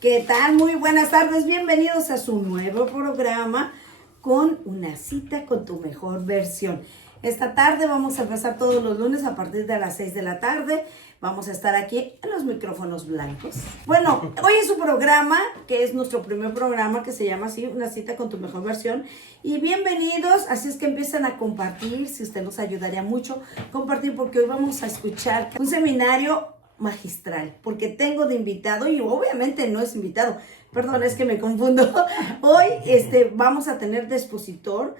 ¿Qué tal? Muy buenas tardes, bienvenidos a su nuevo programa con una cita con tu mejor versión. Esta tarde vamos a empezar todos los lunes a partir de las 6 de la tarde. Vamos a estar aquí en los micrófonos blancos. Bueno, hoy es un programa que es nuestro primer programa que se llama así, una cita con tu mejor versión. Y bienvenidos, así es que empiezan a compartir, si usted nos ayudaría mucho, compartir porque hoy vamos a escuchar un seminario magistral, porque tengo de invitado, y obviamente no es invitado, perdón, es que me confundo. Hoy vamos a tener de expositor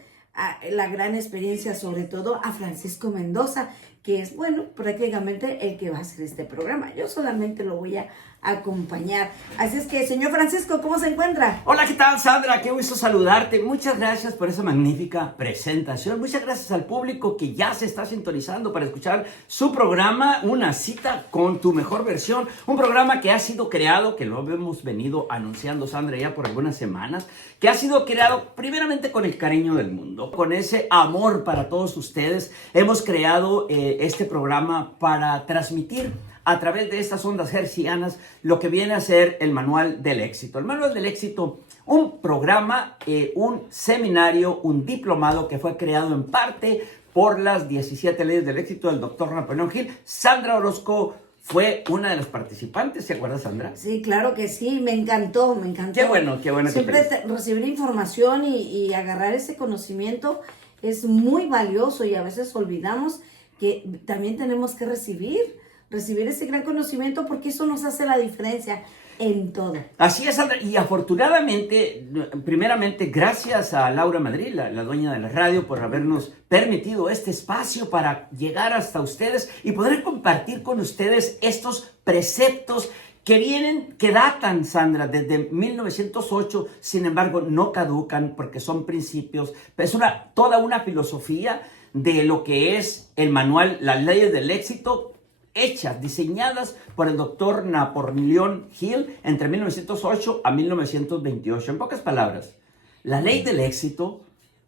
la gran experiencia, sobre todo a Francisco Mendoza, que es, bueno, prácticamente el que va a hacer este programa. Yo solamente lo voy a acompañar. Así es que, señor Francisco, ¿cómo se encuentra? Hola, ¿qué tal, Sandra? Qué gusto saludarte. Muchas gracias por esa magnífica presentación. Muchas gracias al público que ya se está sintonizando para escuchar su programa, Una cita con tu mejor versión. Un programa que ha sido creado, que lo hemos venido anunciando, Sandra, ya por algunas semanas, que ha sido creado primeramente con el cariño del mundo, con ese amor para todos ustedes. Hemos creado este programa para transmitir a través de estas ondas hertzianas lo que viene a ser el Manual del Éxito. El Manual del Éxito, un programa, un seminario, un diplomado que fue creado en parte por las 17 leyes del éxito del Dr. Napoleón Hill. Sandra Orozco fue una de las participantes, ¿se acuerda, Sandra? Sí, claro que sí, me encantó, me encantó. Qué bueno. Siempre recibir información y agarrar ese conocimiento es muy valioso, y a veces olvidamos que también tenemos que recibir ese gran conocimiento, porque eso nos hace la diferencia en todo. Así es, Sandra, y afortunadamente, primeramente, gracias a Laura Madrid, la dueña de la radio, por habernos permitido este espacio para llegar hasta ustedes y poder compartir con ustedes estos preceptos que datan, Sandra, desde 1908, sin embargo, no caducan porque son principios, es toda una filosofía de lo que es el manual, las leyes del éxito, hechas, diseñadas por el doctor Napoleón Hill entre 1908 a 1928. En pocas palabras, la ley del éxito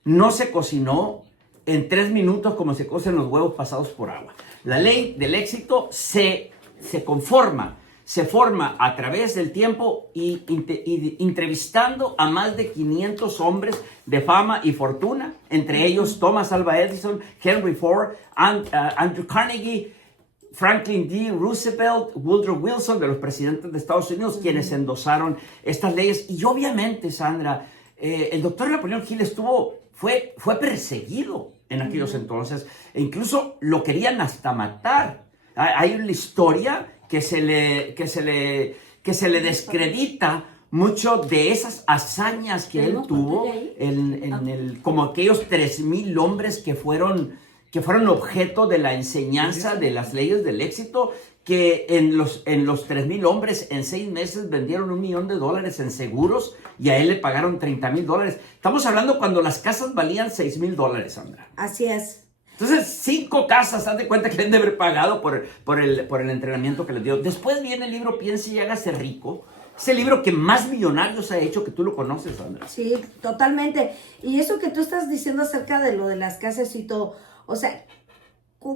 no se cocinó en 3 minutos como se cocen los huevos pasados por agua. La ley del éxito se forma a través del tiempo y entrevistando a más de 500 hombres de fama y fortuna, entre ellos Thomas Alva Edison, Henry Ford, Andrew Carnegie, Franklin D. Roosevelt, Woodrow Wilson, de los presidentes de Estados Unidos, quienes endosaron estas leyes. Y obviamente, Sandra, el doctor Napoleón Hill fue perseguido en aquellos entonces, e incluso lo querían hasta matar. Hay una historia que se le descredita mucho de esas hazañas que él tuvo como aquellos 3,000 hombres que fueron objeto de la enseñanza de las leyes del éxito, que en los 3,000 hombres en 6 meses vendieron $1 millón en seguros y a él le pagaron $30,000. Estamos hablando cuando las casas valían $6,000, Sandra. Así es. Entonces, 5 casas, haz de cuenta que deben de haber pagado por el entrenamiento que les dio. Después viene el libro Piense y hágase rico. Es el libro que más millonarios ha hecho, que tú lo conoces, Sandra. Sí, totalmente. Y eso que tú estás diciendo acerca de lo de las casas y todo, o sea,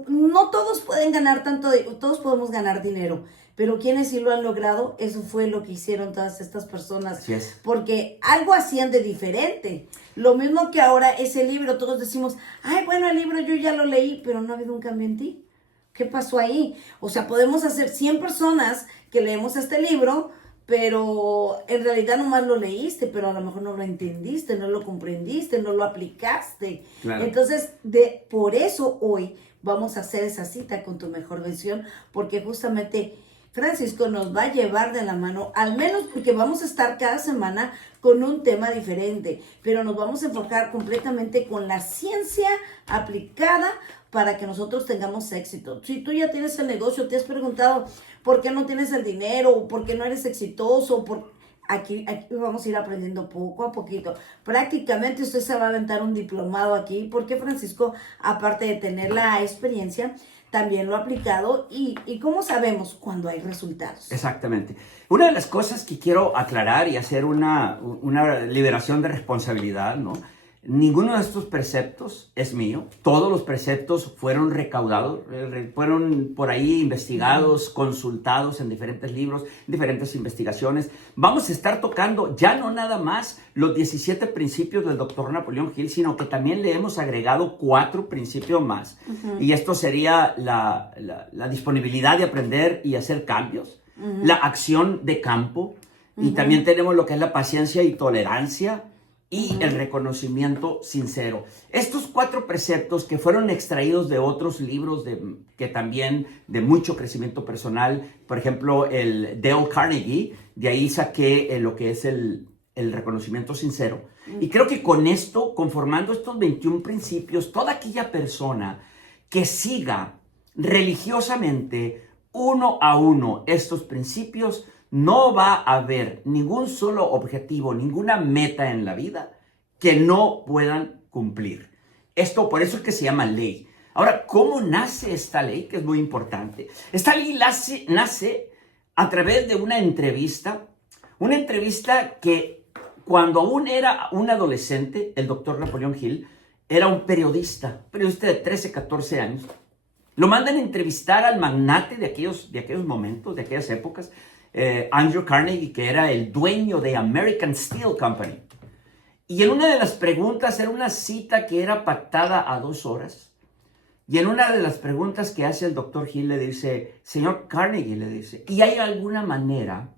no todos pueden ganar tanto, todos podemos ganar dinero, pero quienes sí lo han logrado, eso fue lo que hicieron todas estas personas. Así es. Porque algo hacían de diferente. Lo mismo que ahora ese libro, todos decimos, ay, bueno, el libro yo ya lo leí, pero no ha habido un cambio en ti. ¿Qué pasó ahí? O sea, podemos hacer 100 personas que leemos este libro, pero en realidad nomás lo leíste, pero a lo mejor no lo entendiste, no lo comprendiste, no lo aplicaste. Claro. Entonces, por eso hoy vamos a hacer esa cita con tu mejor versión, porque justamente Francisco nos va a llevar de la mano, al menos porque vamos a estar cada semana con un tema diferente, pero nos vamos a enfocar completamente con la ciencia aplicada para que nosotros tengamos éxito. Si tú ya tienes el negocio, te has preguntado por qué no tienes el dinero, por qué no eres exitoso, aquí vamos a ir aprendiendo poco a poquito. Prácticamente usted se va a aventar un diplomado aquí, porque Francisco, aparte de tener la experiencia, también lo ha aplicado y ¿cómo sabemos cuando hay resultados? Exactamente. Una de las cosas que quiero aclarar y hacer una liberación de responsabilidad, ¿no? Ninguno de estos preceptos es mío. Todos los preceptos fueron recaudados, fueron por ahí investigados, consultados en diferentes libros, diferentes investigaciones. Vamos a estar tocando ya no nada más los 17 principios del Dr. Napoleón Hill, sino que también le hemos agregado 4 principios más. Y esto sería la disponibilidad de aprender y hacer cambios, la acción de campo, y también tenemos lo que es la paciencia y tolerancia, y el reconocimiento sincero. Estos 4 preceptos que fueron extraídos de otros libros que también de mucho crecimiento personal, por ejemplo, el Dale Carnegie, de ahí saqué lo que es el reconocimiento sincero. Y creo que con esto, conformando estos 21 principios, toda aquella persona que siga religiosamente uno a uno estos principios, no va a haber ningún solo objetivo, ninguna meta en la vida que no puedan cumplir. Esto por eso es que se llama ley. Ahora, ¿cómo nace esta ley? Que es muy importante. Esta ley nace a través de una entrevista que cuando aún era un adolescente, el doctor Napoleón Hill era un periodista de 13, 14 años. Lo mandan a entrevistar al magnate de aquellos momentos, de aquellas épocas, Andrew Carnegie, que era el dueño de American Steel Company. Y en una de las preguntas, era una cita que era pactada a 2 horas. Y en una de las preguntas que hace el doctor Hill le dice, señor Carnegie, le dice, ¿y hay alguna manera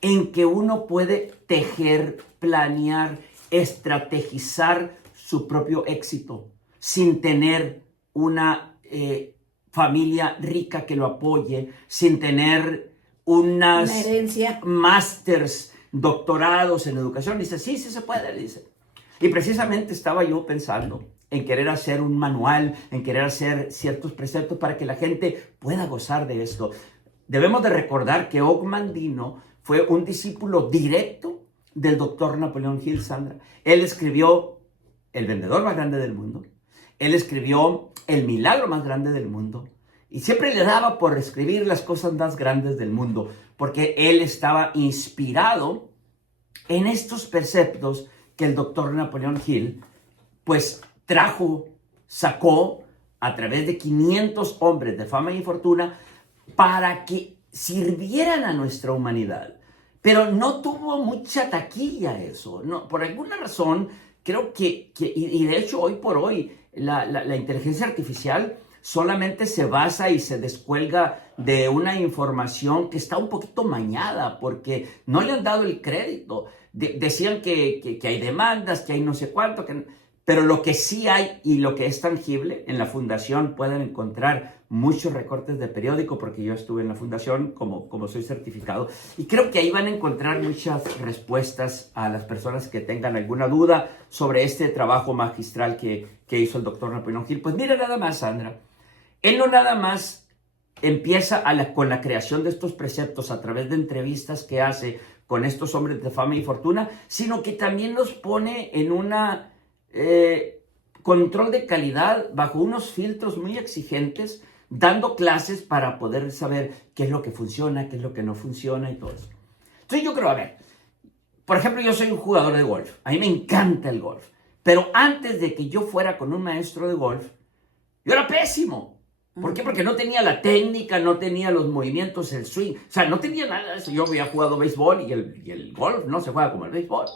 en que uno puede tejer, planear, estrategizar su propio éxito sin tener una familia rica que lo apoye, sin tener una herencia, másters, doctorados en educación? Dice, sí se puede, dice. Y precisamente estaba yo pensando en querer hacer un manual, en querer hacer ciertos preceptos para que la gente pueda gozar de esto. Debemos de recordar que Og Mandino fue un discípulo directo del doctor Napoleón Hill, Sandra. Él escribió El vendedor más grande del mundo. Él escribió El milagro más grande del mundo. Y siempre le daba por escribir las cosas más grandes del mundo, porque él estaba inspirado en estos preceptos que el doctor Napoleón Hill, pues, sacó a través de 500 hombres de fama y fortuna para que sirvieran a nuestra humanidad. Pero no tuvo mucha taquilla eso. No, por alguna razón, creo que y de hecho hoy por hoy, la inteligencia artificial solamente se basa y se descuelga de una información que está un poquito mañada, porque no le han dado el crédito. Decían que hay demandas, que hay no sé cuánto, pero lo que sí hay y lo que es tangible, en la fundación pueden encontrar muchos recortes de periódico, porque yo estuve en la fundación como soy certificado, y creo que ahí van a encontrar muchas respuestas a las personas que tengan alguna duda sobre este trabajo magistral que hizo el doctor Napoleón Hill. Pues mira nada más, Sandra, él no nada más empieza con la creación de estos preceptos a través de entrevistas que hace con estos hombres de fama y fortuna, sino que también los pone en una control de calidad bajo unos filtros muy exigentes, dando clases para poder saber qué es lo que funciona, qué es lo que no funciona y todo eso. Entonces yo creo, a ver, por ejemplo, yo soy un jugador de golf, a mí me encanta el golf, pero antes de que yo fuera con un maestro de golf, yo era pésimo. ¿Por qué? Porque no tenía la técnica, no tenía los movimientos, el swing, o sea, no tenía nada de eso. Yo había jugado béisbol y el golf no se juega como el béisbol.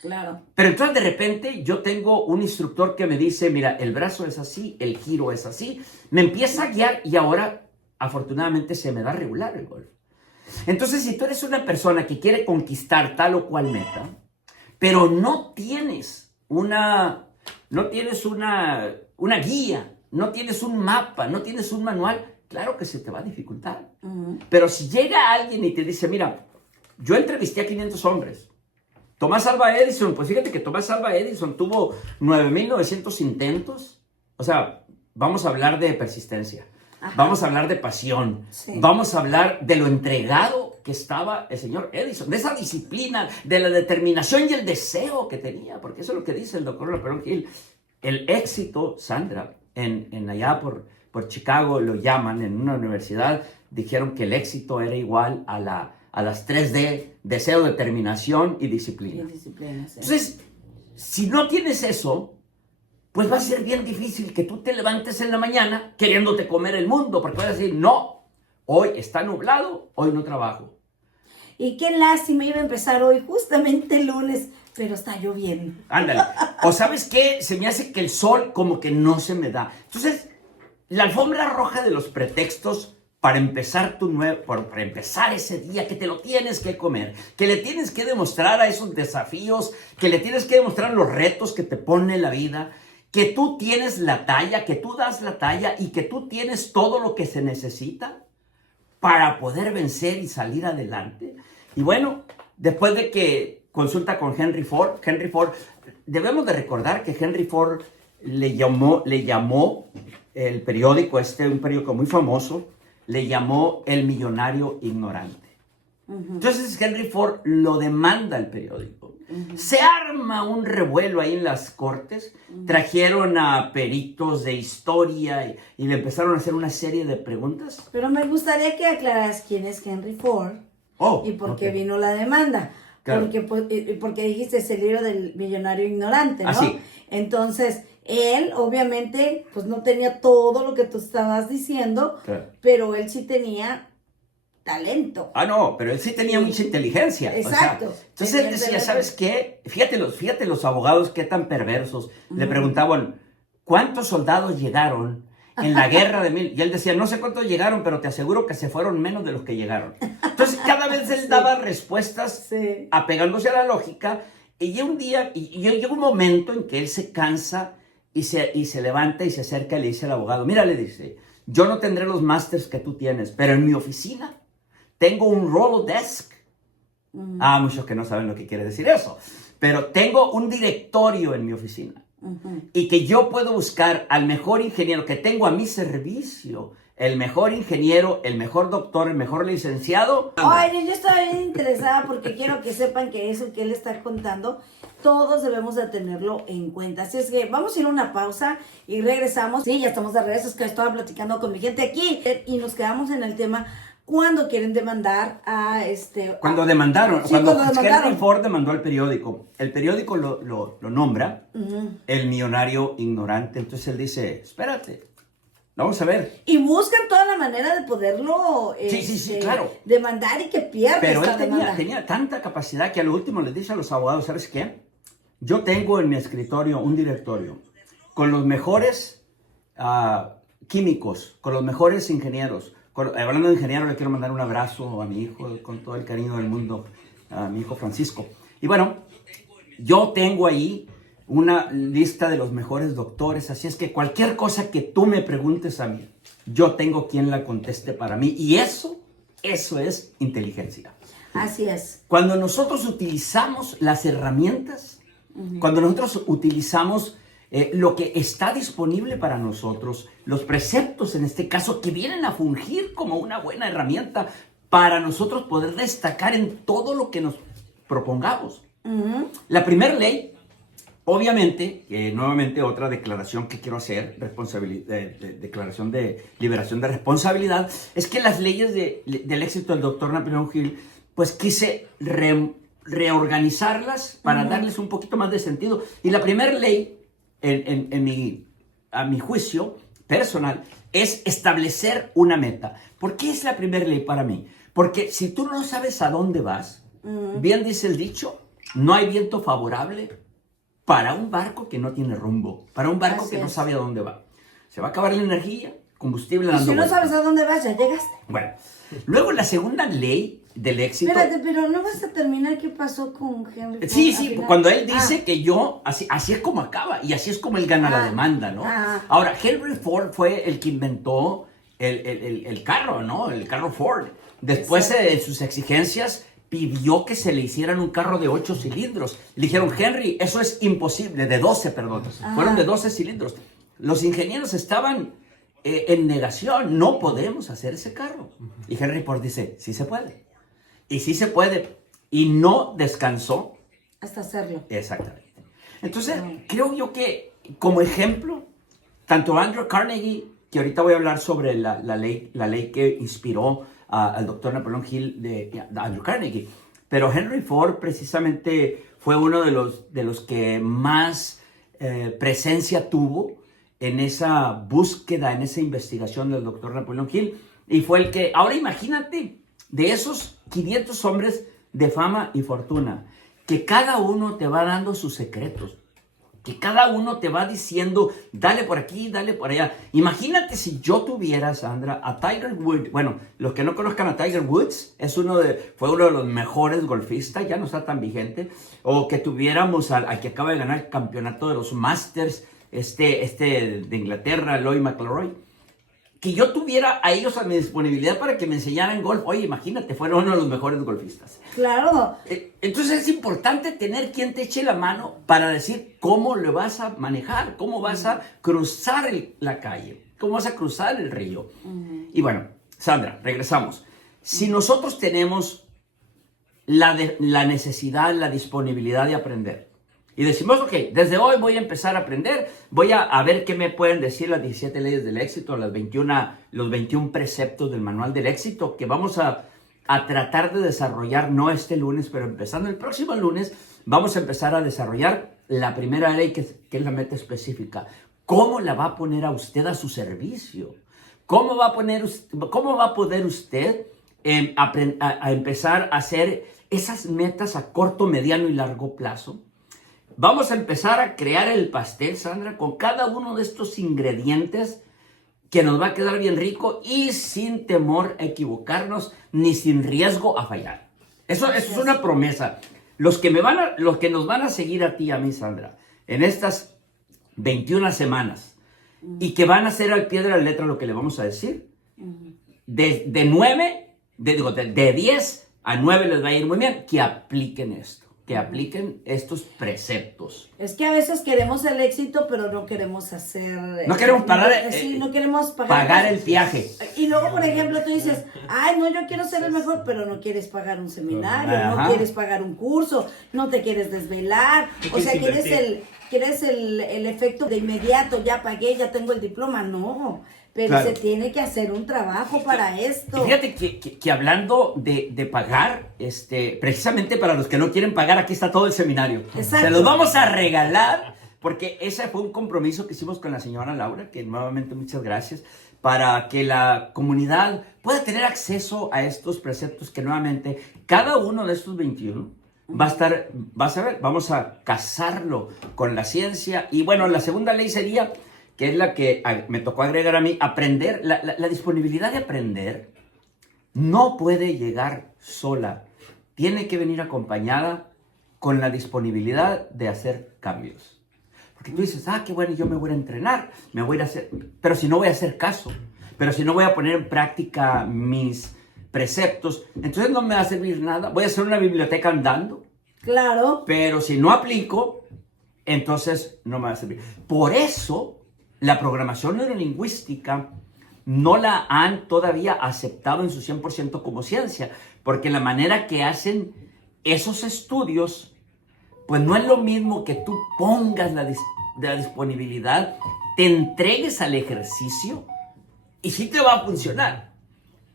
Claro. Pero entonces de repente yo tengo un instructor que me dice, mira, el brazo es así, el giro es así, me empieza a guiar y ahora afortunadamente se me da regular el golf. Entonces si tú eres una persona que quiere conquistar tal o cual meta, pero no tienes una guía, no tienes un mapa, no tienes un manual, claro que se te va a dificultar. Pero si llega alguien y te dice, mira, yo entrevisté a 500 hombres, Tomás Alva Edison, pues fíjate que Tomás Alva Edison tuvo 9,900 intentos. O sea, vamos a hablar de persistencia. Ajá. Vamos a hablar de pasión. Sí. Vamos a hablar de lo entregado que estaba el señor Edison, de esa disciplina, de la determinación y el deseo que tenía, porque eso es lo que dice el doctor Napoleón Hill. El éxito, Sandra, en allá por Chicago lo llaman, en una universidad, dijeron que el éxito era igual a las 3D, deseo, determinación y disciplina. Sí. Entonces, si no tienes eso, pues va a ser bien difícil que tú te levantes en la mañana queriéndote comer el mundo, porque vas a decir, no, hoy está nublado, hoy no trabajo. Y qué lástima, iba a empezar hoy, justamente el lunes, pero está lloviendo. Ándale. O ¿sabes qué? Se me hace que el sol como que no se me da. Entonces, la alfombra roja de los pretextos para empezar para empezar ese día, que te lo tienes que comer, que le tienes que demostrar a esos desafíos, que le tienes que demostrar los retos que te pone la vida, que tú tienes la talla, que tú das la talla y que tú tienes todo lo que se necesita para poder vencer y salir adelante. Y bueno, después de que consulta con Henry Ford, debemos de recordar que Henry Ford le llamó el periódico, un periódico muy famoso, le llamó el millonario ignorante. Entonces Henry Ford lo demanda al periódico. Se arma un revuelo ahí en las cortes. Trajeron a peritos de historia y le empezaron a hacer una serie de preguntas. Pero me gustaría que aclaras quién es Henry Ford y por qué vino la demanda. Claro. Porque dijiste es el libro del millonario ignorante, ¿no? Así. Entonces, él obviamente pues no tenía todo lo que tú estabas diciendo, claro, pero él sí tenía talento. No, pero él sí tenía mucha inteligencia. Exacto. O sea, entonces él decía, ¿sabes qué? Fíjate los abogados qué tan perversos. Le preguntaban, ¿cuántos soldados llegaron en la guerra de Y él decía, no sé cuántos llegaron, pero te aseguro que se fueron menos de los que llegaron. Entonces cada vez él daba respuestas apegándose a la lógica. Y llega un día, y llega un momento en que él se cansa y se levanta y se acerca y le dice al abogado, mira, le dice, yo no tendré los másters que tú tienes, pero en mi oficina tengo un Rolodesk. Muchos que no saben lo que quiere decir eso. Pero tengo un directorio en mi oficina. Y que yo puedo buscar al mejor ingeniero que tengo a mi servicio. El mejor ingeniero, el mejor doctor, el mejor licenciado. Ay, yo estaba bien interesada porque quiero que sepan que eso que él está contando, todos debemos de tenerlo en cuenta. Así es que vamos a ir a una pausa y regresamos. Sí, ya estamos de regreso, es que estaba platicando con mi gente aquí y nos quedamos en el tema. ¿Cuándo quieren demandar a Cuando demandaron, sí, cuando demandaron. Henry Ford demandó al periódico. El periódico lo nombra el millonario ignorante. Entonces él dice, espérate, vamos a ver. Y buscan toda la manera de poderlo claro, demandar y que pierda. Pero él tenía tanta capacidad que a lo último les dice a los abogados, ¿sabes qué? Yo tengo en mi escritorio un directorio con los mejores químicos, con los mejores ingenieros. Hablando de ingeniero, le quiero mandar un abrazo a mi hijo con todo el cariño del mundo, a mi hijo Francisco. Y bueno, yo tengo ahí una lista de los mejores doctores, así es que cualquier cosa que tú me preguntes a mí, yo tengo quien la conteste para mí. Y eso es inteligencia. Así es. Cuando nosotros utilizamos las herramientas, cuando nosotros utilizamos lo que está disponible para nosotros, los preceptos en este caso, que vienen a fungir como una buena herramienta para nosotros poder destacar en todo lo que nos propongamos. La primera ley, obviamente, nuevamente otra declaración que quiero hacer, declaración de liberación de responsabilidad, es que las leyes del éxito del doctor Napoleón Hill, pues quise reorganizarlas para darles un poquito más de sentido. Y la primera ley, a mi juicio personal, es establecer una meta. ¿Por qué es la primera ley para mí? Porque si tú no sabes a dónde vas, bien dice el dicho, no hay viento favorable para un barco que no tiene rumbo, para un barco que no sabe a dónde va. Se va a acabar la energía, combustible dando vueltas. Si no sabes a dónde vas, ya llegaste. Bueno, luego la segunda ley del éxito. Espérate, pero no vas a terminar qué pasó con Henry Ford. Sí, cuando él dice que yo, así es como acaba, y así es como él gana la demanda, ¿no? Ahora, Henry Ford fue el que inventó el carro, ¿no? El carro Ford. Después de sus exigencias, pidió que se le hicieran un carro de 8 cilindros. Le dijeron, Henry, eso es imposible, de 12, perdón. Fueron de 12 cilindros. Los ingenieros estaban en negación, no podemos hacer ese carro. Y Henry Ford dice, sí se puede. Y sí se puede. Y no descansó. Hasta hacerlo. Exactamente. Entonces, creo yo que, como ejemplo, tanto Andrew Carnegie, que ahorita voy a hablar sobre la ley que inspiró al doctor Napoleón Hill de Andrew Carnegie, pero Henry Ford precisamente fue uno de los que más presencia tuvo en esa búsqueda, en esa investigación del doctor Napoleón Hill, y fue el que, ahora imagínate, de esos 500 hombres de fama y fortuna, que cada uno te va dando sus secretos, que cada uno te va diciendo, dale por aquí, dale por allá. Imagínate si yo tuviera, Sandra, a Tiger Woods. Bueno, los que no conozcan a Tiger Woods, fue uno de los mejores golfistas, ya no está tan vigente. O que tuviéramos al que acaba de ganar el campeonato de los Masters, de Inglaterra, Lloyd McIlroy. Que yo tuviera a ellos a mi disponibilidad para que me enseñaran golf. Oye, imagínate, fueron uno de los mejores golfistas. Claro. Entonces es importante tener quien te eche la mano para decir cómo lo vas a manejar, cómo vas a cruzar la calle, cómo vas a cruzar el río. Y bueno, Sandra, regresamos. Si nosotros tenemos la necesidad, la disponibilidad de aprender, y decimos, ok, desde hoy voy a empezar a aprender, voy a ver qué me pueden decir las 17 leyes del éxito, los 21 preceptos del manual del éxito, que vamos a tratar de desarrollar, no este lunes, pero empezando el próximo lunes, vamos a empezar a desarrollar la primera ley, que es la meta específica. ¿Cómo la va a poner a usted a su servicio? ¿Cómo va a poder usted a empezar a hacer esas metas a corto, mediano y largo plazo? Vamos a empezar a crear el pastel, Sandra, con cada uno de estos ingredientes que nos va a quedar bien rico y sin temor a equivocarnos ni sin riesgo a fallar. Eso es una promesa. Los que nos van a seguir a ti y a mí, Sandra, en estas 21 semanas y que van a hacer al pie de la letra lo que le vamos a decir, de 10 a 9 les va a ir muy bien, que apliquen esto. Que apliquen estos preceptos. Es que a veces queremos el éxito, pero no queremos hacer... No queremos pagar, no queremos pagar el viaje. Y luego, por ejemplo, tú dices, ay, no, yo quiero ser el mejor, pero no quieres pagar un seminario, Ajá. no quieres pagar un curso, no te quieres desvelar. O sea, quieres el efecto de inmediato, ya pagué, ya tengo el diploma. No, pero claro, se tiene que hacer un trabajo para esto. Y fíjate que hablando de pagar, precisamente para los que no quieren pagar, aquí está todo el seminario. Exacto. Se los vamos a regalar, porque ese fue un compromiso que hicimos con la señora Laura, que nuevamente muchas gracias, para que la comunidad pueda tener acceso a estos preceptos que nuevamente, cada uno de estos 21 vas a ver, vamos a casarlo con la ciencia. Y bueno, la segunda ley sería, que es la que me tocó agregar a mí, aprender, la disponibilidad de aprender no puede llegar sola. Tiene que venir acompañada con la disponibilidad de hacer cambios. Porque tú dices, qué bueno, yo me voy a entrenar, me voy a hacer, pero si no voy a hacer caso, pero si no voy a poner en práctica mis preceptos, entonces no me va a servir nada. Voy a hacer una biblioteca andando. Claro. Pero si no aplico, entonces no me va a servir. Por eso, la programación neurolingüística no la han todavía aceptado en su 100% como ciencia, porque la manera que hacen esos estudios, pues no es lo mismo que tú pongas la disponibilidad, te entregues al ejercicio y sí te va a funcionar.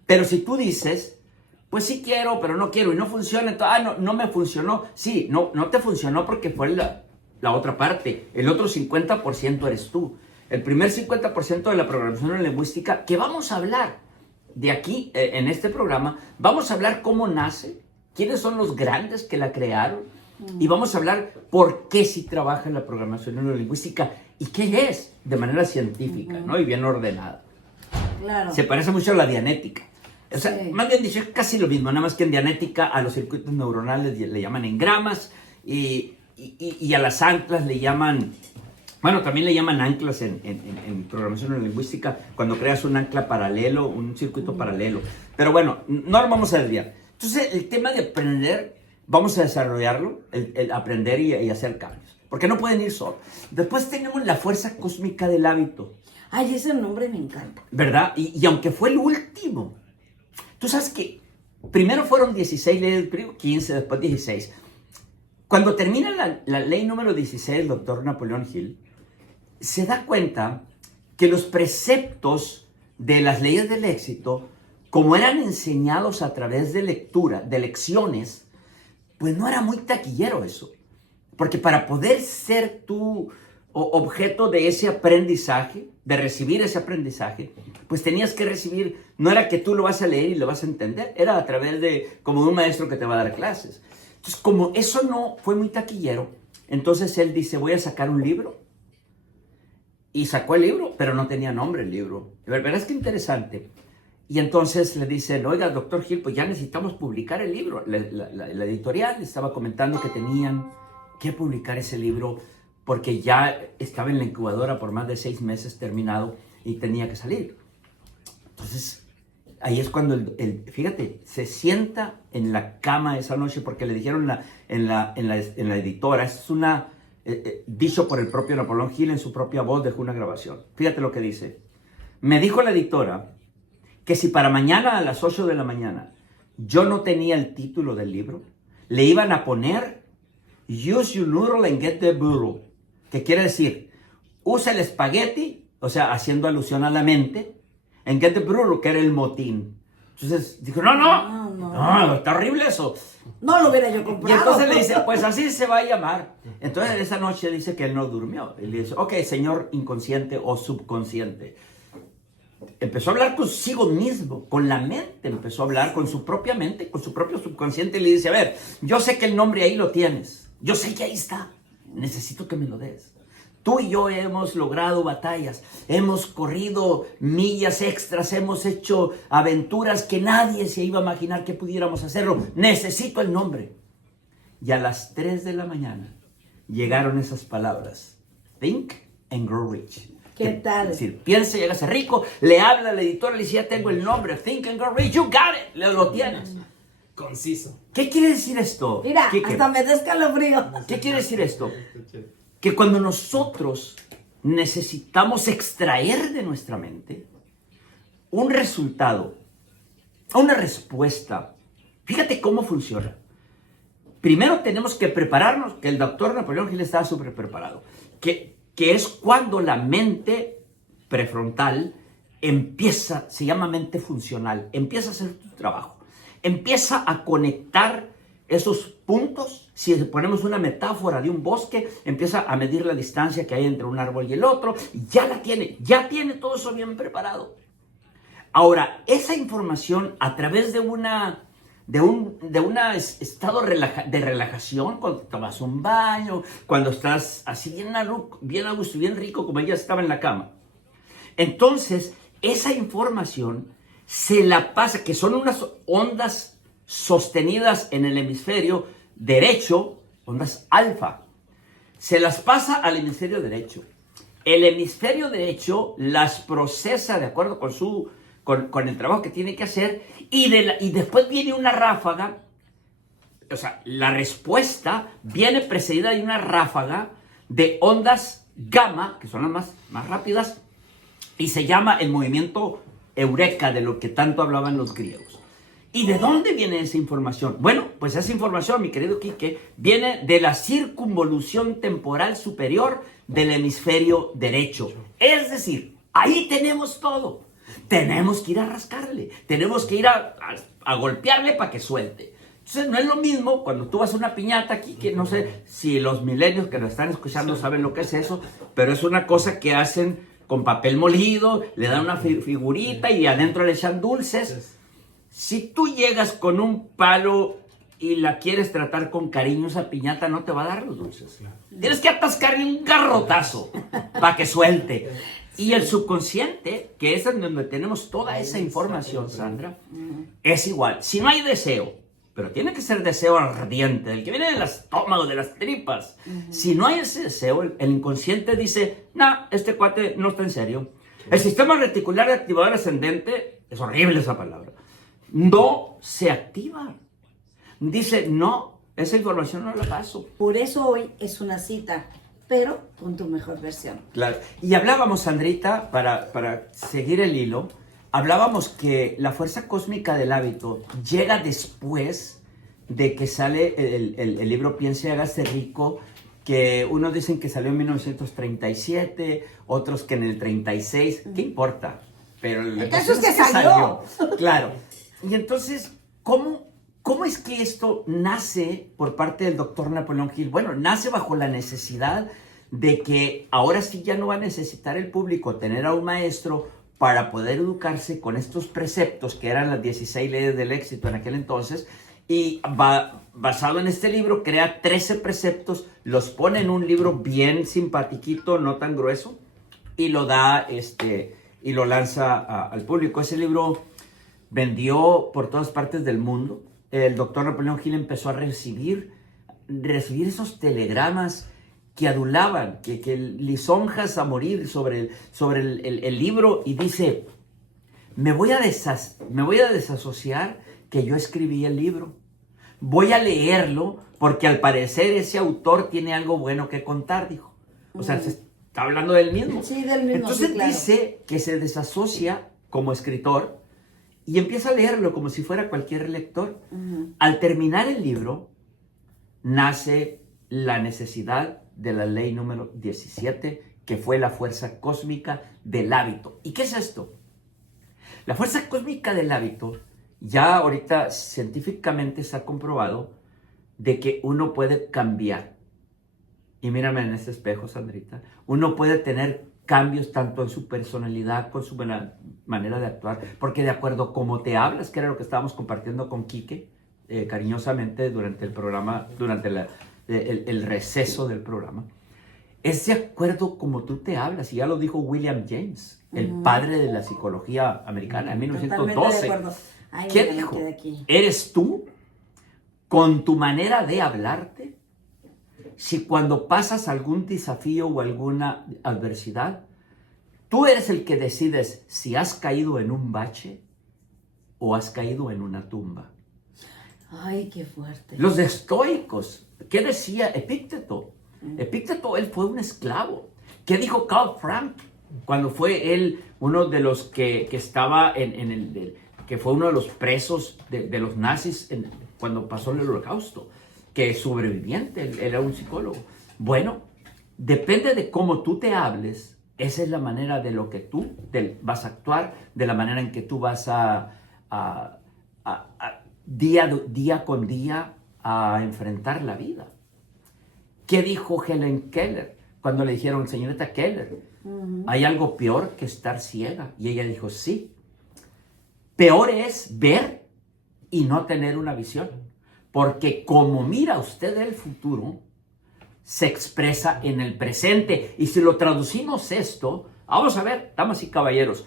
Pero si tú dices, pues sí quiero, pero no quiero y no funciona, entonces, no me funcionó. Sí, no te funcionó porque fue la otra parte. El otro 50% eres tú. El primer 50% de la programación lingüística, que vamos a hablar de aquí, en este programa, vamos a hablar cómo nace, quiénes son los grandes que la crearon, y vamos a hablar por qué sí trabaja en la programación neurolingüística y qué es de manera científica, ¿no? Y bien ordenada. Claro. Se parece mucho a la dianética. O sea, Sí. Más bien dicho, es casi lo mismo, nada más que en dianética a los circuitos neuronales le llaman engramas y a las anclas le llaman... Bueno, también le llaman anclas en programación neurolingüística, cuando creas un ancla paralelo, un circuito paralelo. Pero bueno, no lo vamos a desviar. Entonces, el tema de aprender, vamos a desarrollarlo, el aprender y hacer cambios. Porque no pueden ir solos. Después tenemos la fuerza cósmica del hábito. Ay, ese nombre me encanta. ¿Verdad? Y aunque fue el último, tú sabes que primero fueron 16 leyes, primero 15, después 16. Cuando termina la ley número 16, el doctor Napoleón Hill se da cuenta que los preceptos de las leyes del éxito, como eran enseñados a través de lectura, de lecciones, pues no era muy taquillero eso. Porque para poder ser tú objeto de ese aprendizaje, de recibir ese aprendizaje, pues tenías que recibir, no era que tú lo vas a leer y lo vas a entender, era a través de como un maestro que te va a dar clases. Entonces, como eso no fue muy taquillero, entonces él dice, voy a sacar un libro. Y sacó el libro, pero no tenía nombre el libro. ¿Verás qué interesante? Y entonces le dicen, oiga, doctor Gil, pues ya necesitamos publicar el libro. La editorial estaba comentando que tenían que publicar ese libro porque ya estaba en la incubadora por más de 6 meses terminado y tenía que salir. Entonces, ahí es cuando, fíjate, se sienta en la cama esa noche porque le dijeron en la editora, es una... dicho por el propio Napoleón Hill en su propia voz, dejó una grabación. Fíjate lo que dice. Me dijo la editora que si para mañana a las 8 de la mañana yo no tenía el título del libro, le iban a poner Use your noodle and get the burro, que quiere decir, usa el espagueti, o sea, haciendo alusión a la mente, and get the burro, que era el motín. Entonces dijo, no, está horrible eso. No lo hubiera yo comprado. Y entonces le dice, pues así se va a llamar. Entonces esa noche dice que él no durmió. Y le dice, ok, señor inconsciente o subconsciente. Empezó a hablar consigo mismo, con la mente. Empezó a hablar con su propia mente, con su propio subconsciente. Y le dice, a ver, yo sé que el nombre ahí lo tienes. Yo sé que ahí está. Necesito que me lo des. Tú y yo hemos logrado batallas, hemos corrido millas extras, hemos hecho aventuras que nadie se iba a imaginar que pudiéramos hacerlo. Necesito el nombre. Y a las 3 de la mañana llegaron esas palabras. Think and grow rich. ¿Qué tal? Es decir, piensa y hágase rico. Le habla al editor, le dice, ya tengo el nombre. Think and grow rich. You got it. Lo tienes. Conciso. ¿Qué quiere decir esto? Mira, hasta me da escalofrío. ¿Qué quiere decir esto? Que cuando nosotros necesitamos extraer de nuestra mente un resultado, una respuesta, fíjate cómo funciona. Primero tenemos que prepararnos, que el doctor Napoleón Hill estaba súper preparado, que es cuando la mente prefrontal empieza, se llama mente funcional, empieza a hacer tu trabajo, empieza a conectar esos puntos. Si ponemos una metáfora de un bosque, empieza a medir la distancia que hay entre un árbol y el otro, y ya tiene todo eso bien preparado. Ahora, esa información a través de un estado de relajación, cuando tomas un baño, cuando estás así bien a gusto, bien rico, como ella estaba en la cama. Entonces, esa información se la pasa, que son unas ondas sostenidas en el hemisferio derecho, ondas alfa, se las pasa al hemisferio derecho. El hemisferio derecho las procesa de acuerdo con el trabajo que tiene que hacer y después viene una ráfaga, o sea, la respuesta viene precedida de una ráfaga de ondas gamma, que son las más rápidas, y se llama el movimiento eureka, de lo que tanto hablaban los griegos. ¿Y de dónde viene esa información? Bueno, pues esa información, mi querido Quique, viene de la circunvolución temporal superior del hemisferio derecho. Es decir, ahí tenemos todo. Tenemos que ir a rascarle, tenemos que ir a golpearle para que suelte. Entonces no es lo mismo cuando tú vas a una piñata aquí, que no sé si los milenios que nos están escuchando saben lo que es eso, pero es una cosa que hacen con papel molido, le dan una figurita y adentro le echan dulces. Si tú llegas con un palo y la quieres tratar con cariño, esa piñata no te va a dar los dulces. Tienes que atascarle un garrotazo para que suelte. Y el subconsciente, que es en donde tenemos toda esa información, Sandra, es igual. Si no hay deseo, pero tiene que ser deseo ardiente, el que viene del estómago, de las tripas. Si no hay ese deseo, el inconsciente dice, no, este cuate no está en serio. El sistema reticular activador ascendente, es horrible esa palabra, no se activa. Dice, no, esa información no la paso. Por eso hoy es una cita, pero con tu mejor versión. Claro. Y hablábamos, Sandrita, para seguir el hilo, hablábamos que la fuerza cósmica del hábito llega después de que sale el libro Piense y hágase rico, que unos dicen que salió en 1937, otros que en el 36, ¿qué importa? Pero el caso es que salió. Claro. Y entonces, ¿cómo ¿Cómo es que esto nace por parte del doctor Napoleón Hill? Bueno, nace bajo la necesidad de que ahora sí ya no va a necesitar el público tener a un maestro para poder educarse con estos preceptos que eran las 16 leyes del éxito en aquel entonces, y basado en este libro crea 13 preceptos, los pone en un libro bien simpatiquito, no tan grueso, y lo da y lo lanza al público. Ese libro vendió por todas partes del mundo. El doctor Napoleón Hill empezó a recibir esos telegramas que adulaban, que lisonjas a morir sobre el libro, y dice, me voy a desasociar que yo escribí el libro. Voy a leerlo porque al parecer ese autor tiene algo bueno que contar, dijo. O sea, se está hablando del mismo. Sí, del mismo. Entonces sí, claro. dice que se desasocia como escritor y empieza a leerlo como si fuera cualquier lector. Al terminar el libro, nace la necesidad de la ley número 17, que fue la fuerza cósmica del hábito. ¿Y qué es esto? La fuerza cósmica del hábito, ya ahorita científicamente se ha comprobado de que uno puede cambiar. Y mírame en este espejo, Sandrita. Uno puede tener cambios tanto en su personalidad, con su manera de actuar, porque de acuerdo a cómo te hablas, que era lo que estábamos compartiendo con Quique, cariñosamente durante el programa, durante el receso del programa, es de acuerdo como tú te hablas, y ya lo dijo William James, el padre de la psicología americana, en 1912. Ay, ¿Qué mira, dijo? me quedé aquí. ¿Eres tú, con tu manera de hablarte, si cuando pasas algún desafío o alguna adversidad, tú eres el que decides si has caído en un bache o has caído en una tumba? Ay, qué fuerte. Los estoicos, ¿qué decía Epícteto? Epícteto, él fue un esclavo. ¿Qué dijo Karl Frank cuando fue él uno de los que estaba que fue uno de los presos de los nazis cuando pasó el holocausto? Que es sobreviviente, él era un psicólogo. Bueno, depende de cómo tú te hables, esa es la manera de lo que tú vas a actuar, de la manera en que tú vas a día con día a enfrentar la vida. ¿Qué dijo Helen Keller cuando le dijeron, señorita Keller, hay algo peor que estar ciega? Y ella dijo, sí, peor es ver y no tener una visión, porque como mira usted el futuro, se expresa en el presente. Y si lo traducimos esto, vamos a ver, damas y caballeros,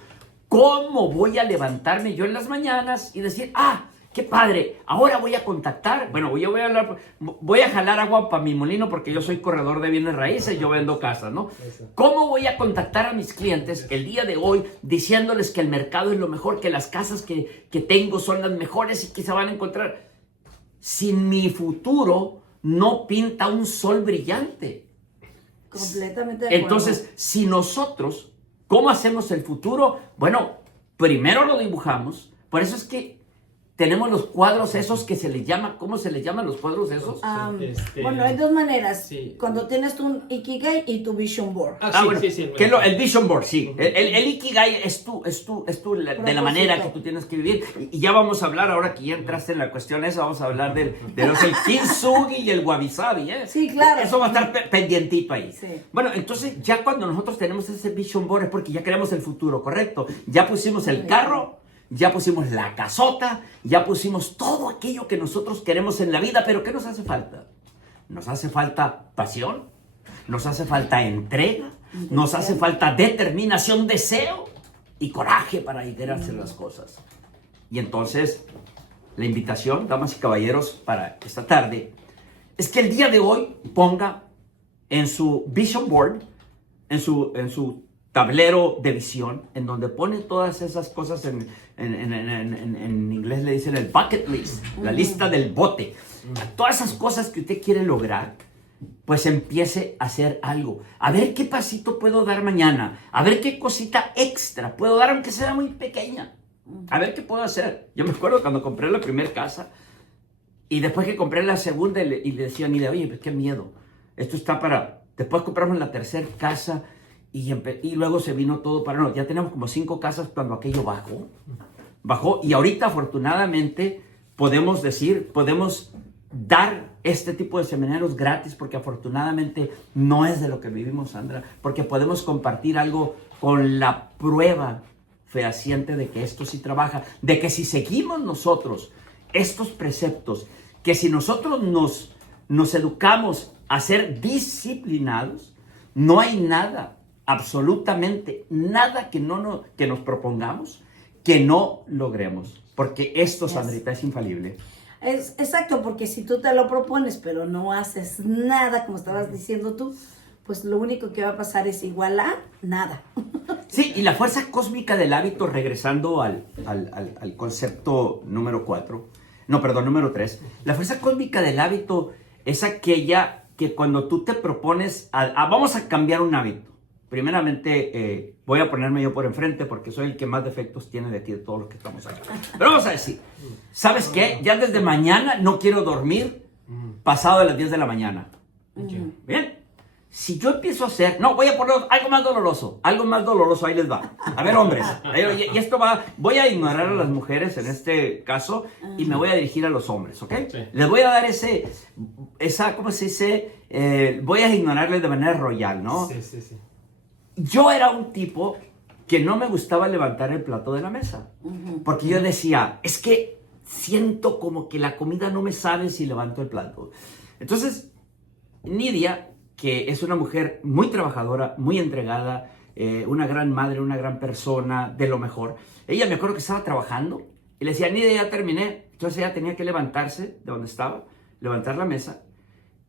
¿cómo voy a levantarme yo en las mañanas y decir, qué padre, ahora voy a contactar, bueno, yo voy a jalar agua para mi molino porque yo soy corredor de bienes raíces, yo vendo casas, ¿no? ¿Cómo voy a contactar a mis clientes el día de hoy diciéndoles que el mercado es lo mejor, que las casas que tengo son las mejores y que se van a encontrar? Si mi futuro no pinta un sol brillante. Completamente de acuerdo. Entonces, si nosotros, ¿cómo hacemos el futuro? Bueno, primero lo dibujamos, por eso es que tenemos los cuadros esos que se les llama, ¿cómo se les llaman los cuadros esos? Bueno, hay dos maneras. Sí. Cuando tienes tu Ikigai y tu Vision Board. Bueno, sí. que el Vision Board, sí. El Ikigai es tú de la manera que tú tienes que vivir. Y ya vamos a hablar, ahora que ya entraste en la cuestión esa, vamos a hablar de los el Kintsugi y el Wabi Sabi, ¿eh? Sí, claro. Eso va a estar pendientito ahí. Sí. Bueno, entonces ya cuando nosotros tenemos ese Vision Board es porque ya queremos el futuro, ¿correcto? Ya pusimos el carro, ya pusimos la casota, ya pusimos todo aquello que nosotros queremos en la vida, pero ¿qué nos hace falta? Nos hace falta pasión, nos hace falta entrega, nos hace falta determinación, deseo y coraje para ir a hacer las cosas. Y entonces, la invitación, damas y caballeros, para esta tarde, es que el día de hoy ponga en su Vision Board, en su tablero de visión, en donde pone todas esas cosas, en inglés le dicen el bucket list, la lista del bote. Todas esas cosas que usted quiere lograr, pues empiece a hacer algo. A ver qué pasito puedo dar mañana, a ver qué cosita extra puedo dar, aunque sea muy pequeña. A ver qué puedo hacer. Yo me acuerdo cuando compré la primera casa, y después que compré la segunda, y le decía a Nida, oye, pues qué miedo, esto está para, después compramos la tercera casa, y luego se vino todo para... No, ya tenemos como 5 casas cuando aquello bajó. Y ahorita, afortunadamente, podemos decir, podemos dar este tipo de seminarios gratis, porque afortunadamente no es de lo que vivimos, Sandra, porque podemos compartir algo con la prueba fehaciente de que esto sí trabaja, de que si seguimos nosotros estos preceptos, que si nosotros nos educamos a ser disciplinados, no hay nada, absolutamente nada que nos propongamos que no logremos, porque esto, Sandrita, es infalible. Es exacto, porque si tú te lo propones, pero no haces nada, como estabas diciendo tú, pues lo único que va a pasar es igual a nada. Sí, y la fuerza cósmica del hábito, regresando al concepto número 3, la fuerza cósmica del hábito es aquella que cuando tú te propones, vamos a cambiar un hábito. Primeramente, voy a ponerme yo por enfrente porque soy el que más defectos tiene de aquí de todos los que estamos aquí. Pero vamos a decir, ¿sabes qué? Ya desde mañana no quiero dormir pasado de las 10 de la mañana. Bien. Si yo empiezo a hacer, no, voy a poner algo más doloroso, ahí les va. A ver, hombres, y esto voy a ignorar a las mujeres en este caso y me voy a dirigir a los hombres, ¿ok? Sí. Les voy a dar ¿cómo se dice? Voy a ignorarles de manera royal, ¿no? Sí. Yo era un tipo que no me gustaba levantar el plato de la mesa, porque yo decía, es que siento como que la comida no me sabe si levanto el plato. Entonces, Nidia, que es una mujer muy trabajadora, muy entregada, una gran madre, una gran persona, de lo mejor. Ella me acuerdo que estaba trabajando y le decía, Nidia, ya terminé. Entonces ella tenía que levantarse de donde estaba, levantar la mesa.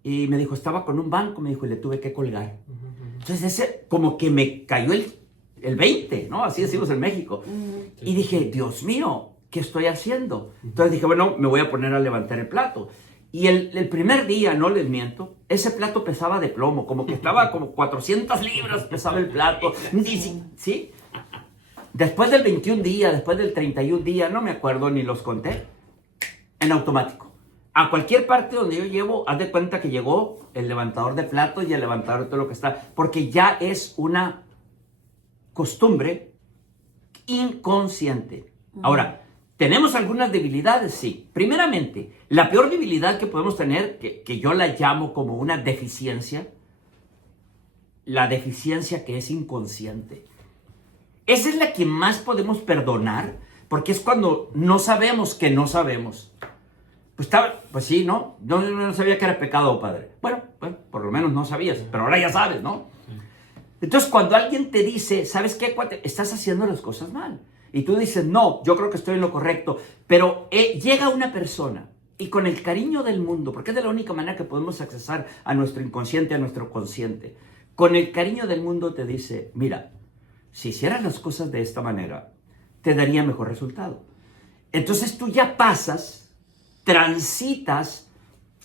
Y me dijo, estaba con un banco, me dijo, y le tuve que colgar. Entonces como que me cayó el 20, ¿no? Así decimos en México. Y dije, Dios mío, ¿qué estoy haciendo? Entonces dije, bueno, me voy a poner a levantar el plato. Y el primer día, no les miento, ese plato pesaba de plomo, como que estaba como 400 libras pesaba el plato. ¿Sí? Después del 21 día, después del 31 día, no me acuerdo ni los conté, en automático. A cualquier parte donde yo llevo, haz de cuenta que llegó el levantador de platos y el levantador de todo lo que está, porque ya es una costumbre inconsciente. Ahora, ¿tenemos algunas debilidades? Sí. Primeramente, la peor debilidad que podemos tener, que yo la llamo como una deficiencia, la deficiencia que es inconsciente. Esa es la que más podemos perdonar, porque es cuando no sabemos que no sabemos. Pues sí, ¿no? No sabía que era pecado, padre. Bueno, por lo menos no sabías, pero ahora ya sabes, ¿no? Entonces, cuando alguien te dice, ¿sabes qué, cuate? Estás haciendo las cosas mal. Y tú dices, no, yo creo que estoy en lo correcto. Pero llega una persona y con el cariño del mundo, porque es de la única manera que podemos accesar a nuestro inconsciente, a nuestro consciente. Con el cariño del mundo te dice, mira, si hicieras las cosas de esta manera, te daría mejor resultado. Entonces tú ya transitas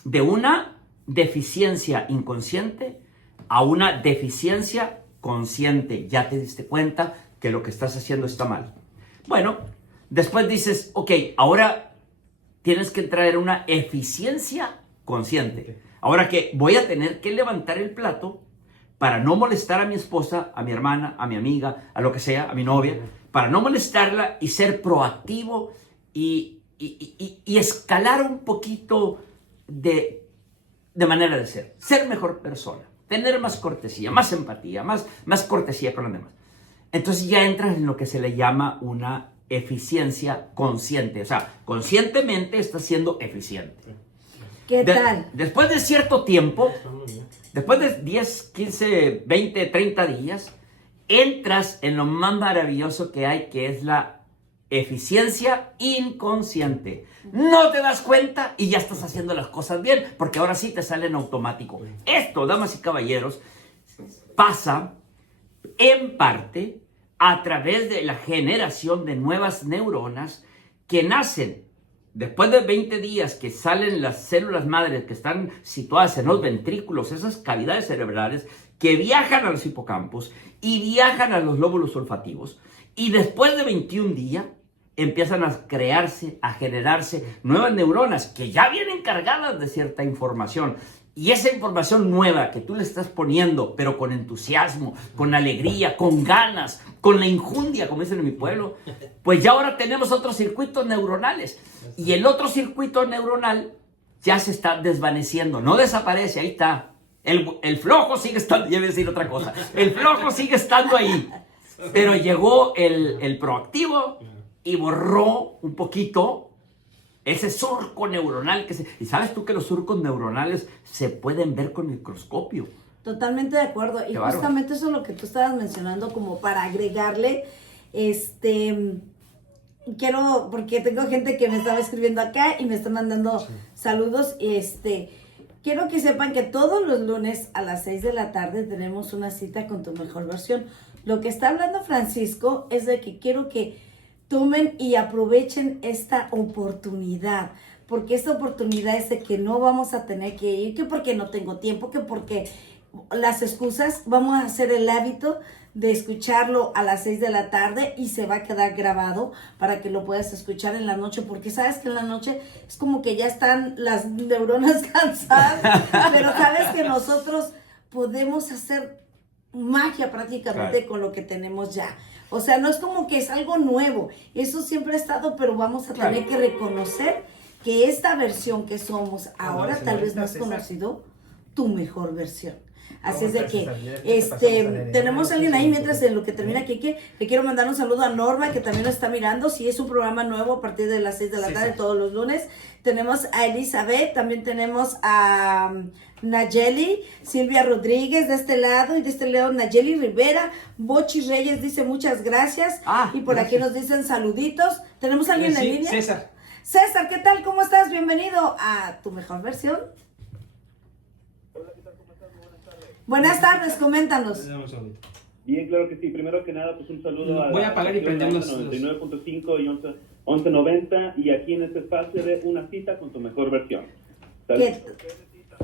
de una deficiencia inconsciente a una deficiencia consciente. Ya te diste cuenta que lo que estás haciendo está mal. Bueno, después dices, ok, ahora tienes que entrar en una eficiencia consciente. Ahora que voy a tener que levantar el plato para no molestar a mi esposa, a mi hermana, a mi amiga, a lo que sea, a mi novia, para no molestarla y ser proactivo y escalar un poquito de manera de ser mejor persona, tener más cortesía, más empatía, más cortesía con los demás. Entonces ya entras en lo que se le llama una eficiencia consciente. O sea, conscientemente estás siendo eficiente. ¿Qué tal? Después de cierto tiempo, después de 10, 15, 20, 30 días, entras en lo más maravilloso que hay, que es la eficiencia inconsciente. No te das cuenta y ya estás haciendo las cosas bien, porque ahora sí te sale en automático. Esto, damas y caballeros, pasa en parte a través de la generación de nuevas neuronas que nacen después de 20 días, que salen las células madres que están situadas en los ventrículos, esas cavidades cerebrales que viajan a los hipocampos y viajan a los lóbulos olfativos. Y después de 21 días empiezan a crearse, a generarse nuevas neuronas que ya vienen cargadas de cierta información. Y esa información nueva que tú le estás poniendo, pero con entusiasmo, con alegría, con ganas, con la injundia, como dicen en mi pueblo, pues ya ahora tenemos otros circuitos neuronales. Y el otro circuito neuronal ya se está desvaneciendo, no desaparece, ahí está. El flojo sigue estando, ya voy a decir otra cosa, el flojo sigue estando ahí. Pero llegó el proactivo y borró un poquito ese surco neuronal y sabes tú que los surcos neuronales se pueden ver con microscopio. Totalmente de acuerdo. Y justamente eso es lo que tú estabas mencionando, como para agregarle, quiero, porque tengo gente que me estaba escribiendo acá y me está mandando saludos. Quiero que sepan que todos los lunes a las 6 de la tarde tenemos una cita con tu mejor versión. Lo que está hablando Francisco es de que quiero que tomen y aprovechen esta oportunidad, porque esta oportunidad es de que no vamos a tener que ir, que porque no tengo tiempo, que porque las excusas, vamos a hacer el hábito de escucharlo a las 6 de la tarde y se va a quedar grabado para que lo puedas escuchar en la noche, porque sabes que en la noche es como que ya están las neuronas cansadas, pero sabes que nosotros podemos hacer magia prácticamente con lo que tenemos ya. O sea, no es como que es algo nuevo, eso siempre ha estado, pero vamos a tener que reconocer que esta versión que somos ahora tal vez no has conocido tu mejor versión. Así es de que tenemos a alguien ahí mientras en lo que termina Kike. Le quiero mandar un saludo a Norma, que también lo está mirando. Sí, es un programa nuevo a partir de las 6 de la tarde todos los lunes. Tenemos a Elizabeth, también tenemos a Nayeli, Silvia Rodríguez de este lado, y de este lado Nayeli Rivera. Bochi Reyes dice muchas gracias. Y por aquí nos dicen saluditos. ¿Tenemos a alguien en línea? César, ¿qué tal? ¿Cómo estás? Bienvenido a tu mejor versión. Buenas tardes, coméntanos. Bien, claro que sí. Primero que nada, pues un saludo a... Voy a apagar y prender los... 99.5 y 11.90, y aquí en este espacio de una cita con tu mejor versión. ¿Qué?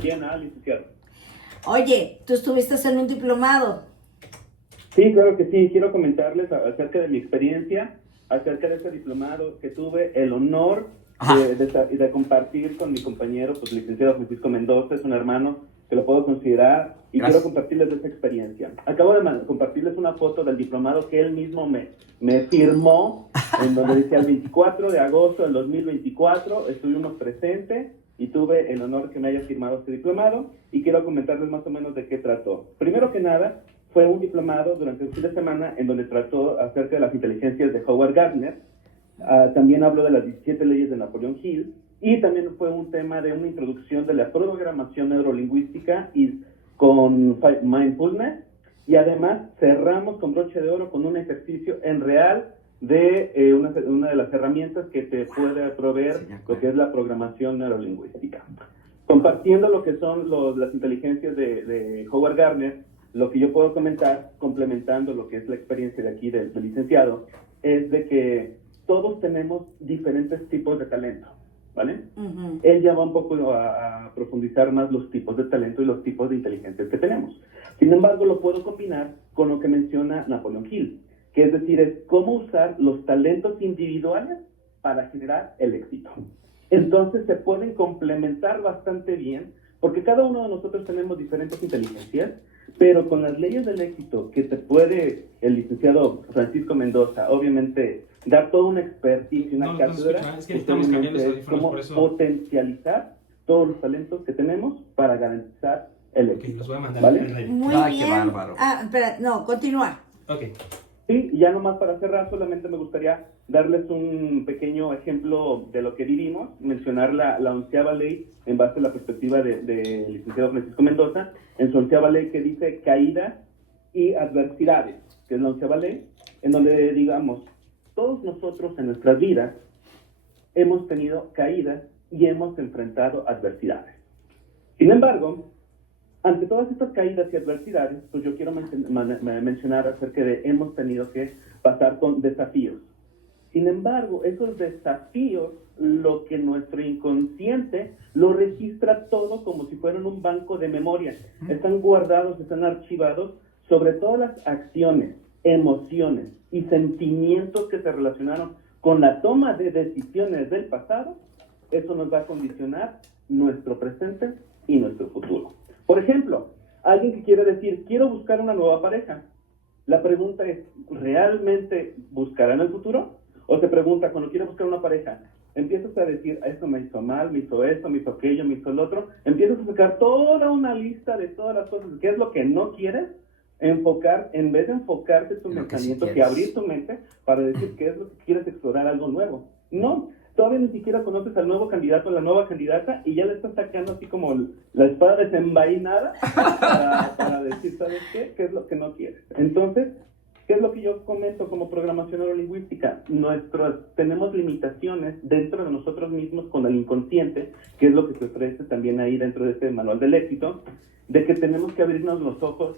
Bien, licenciado. Oye, tú estuviste en un diplomado. Sí, claro que sí. Quiero comentarles acerca de mi experiencia, acerca de ese diplomado que tuve el honor de compartir con mi compañero, pues licenciado Francisco Mendoza. Es un hermano que lo puedo considerar, y quiero compartirles esa experiencia. Acabo de compartirles una foto del diplomado que él mismo me firmó, en donde decía el 24 de agosto del 2024, estuvimos presentes y tuve el honor que me haya firmado este diplomado, y quiero comentarles más o menos de qué trató. Primero que nada, fue un diplomado durante el fin de semana en donde trató acerca de las inteligencias de Howard Gardner. También habló de las 17 leyes de Napoleon Hill, y también fue un tema de una introducción de la programación neurolingüística y con mindfulness, y además cerramos con broche de oro con un ejercicio en real de una de las herramientas que te puede proveer lo que es la programación neurolingüística. Compartiendo lo que son las inteligencias de Howard Gardner, lo que yo puedo comentar, complementando lo que es la experiencia de aquí del licenciado, es de que todos tenemos diferentes tipos de talento, ¿vale? Uh-huh. Él ya va un poco a profundizar más los tipos de talento y los tipos de inteligencia que tenemos. Sin embargo, lo puedo combinar con lo que menciona Napoleon Hill, que es decir, es cómo usar los talentos individuales para generar el éxito. Entonces, se pueden complementar bastante bien, porque cada uno de nosotros tenemos diferentes inteligencias, pero con las leyes del éxito que te puede el licenciado Francisco Mendoza, obviamente, dar toda una expertise y una cátedra, es que estamos cambiando los audífonos, cómo por eso... potencializar todos los talentos que tenemos para garantizar el éxito. Ok, los voy a mandar, ¿vale? Muy bien. Qué bárbaro. Espera, no, continúa. Ok. Sí, y ya nomás para cerrar, solamente me gustaría darles un pequeño ejemplo de lo que vivimos, mencionar la 11ª ley en base a la perspectiva del licenciado Francisco Mendoza, en su 11ª ley que dice caídas y adversidades, que es la 11ª ley, en donde digamos, todos nosotros en nuestras vidas hemos tenido caídas y hemos enfrentado adversidades. Sin embargo, ante todas estas caídas y adversidades, pues yo quiero mencionar acerca de hemos tenido que pasar con desafíos. Sin embargo, esos desafíos, lo que nuestro inconsciente lo registra todo como si fueran un banco de memoria. Están guardados, están archivados sobre todas las acciones, emociones y sentimientos que se relacionaron con la toma de decisiones del pasado. Eso nos va a condicionar nuestro presente y nuestro futuro. Por ejemplo, alguien que quiere decir, quiero buscar una nueva pareja. La pregunta es, ¿realmente buscará en el futuro? O se pregunta, cuando quiere buscar una pareja, empiezas a decir, esto me hizo mal, me hizo esto, me hizo aquello, me hizo el otro. Empiezas a sacar toda una lista de todas las cosas, qué es lo que no quieres, en vez de enfocarte tu pensamiento, que abrir tu mente para decir qué es lo que quieres explorar, algo nuevo. No, todavía ni siquiera conoces al nuevo candidato o la nueva candidata y ya le estás sacando así como la espada desenvainada para decir, ¿sabes qué? ¿Qué es lo que no quieres? Entonces, ¿qué es lo que yo comento como programación neurolingüística? Tenemos limitaciones dentro de nosotros mismos con el inconsciente, que es lo que se ofrece también ahí dentro de este manual del éxito, de que tenemos que abrirnos los ojos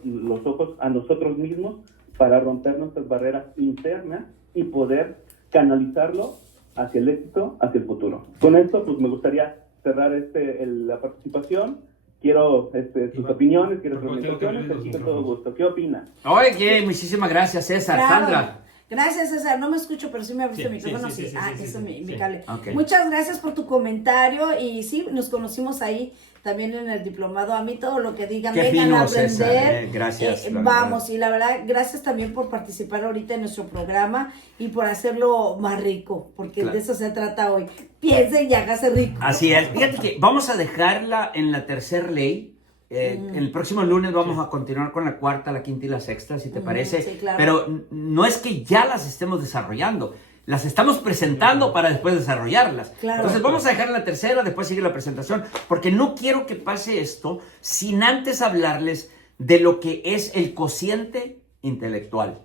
a nosotros mismos para romper nuestras barreras internas y poder canalizarlo hacia el éxito, hacia el futuro. Con esto, pues me gustaría cerrar la participación. Quiero sus opiniones, quiero sus recomendaciones, aquí con todo gusto. ¿Qué opina? Oye, muchísimas gracias, César. Claro. Sandra. Gracias, César. No me escucho, pero sí me abriste el micrófono. Sí, Es mi cable. Okay. Muchas gracias por tu comentario. Y sí, nos conocimos ahí también en el diplomado. A mí todo lo que digan, Qué vengan fino, a aprender. César, gracias. Vamos, y la verdad, gracias también por participar ahorita en nuestro programa y por hacerlo más rico, porque Claro. de eso se trata hoy. Piensen y hágase rico. Así es. Fíjate que vamos a dejarla en la tercera ley. El próximo lunes vamos a continuar con la cuarta, la quinta y la sexta, si te parece. Sí, claro. Pero no es que ya las estemos desarrollando. Las estamos presentando para después desarrollarlas. Claro. Entonces vamos a dejar la tercera, después sigue la presentación, porque no quiero que pase esto sin antes hablarles de lo que es el cociente intelectual.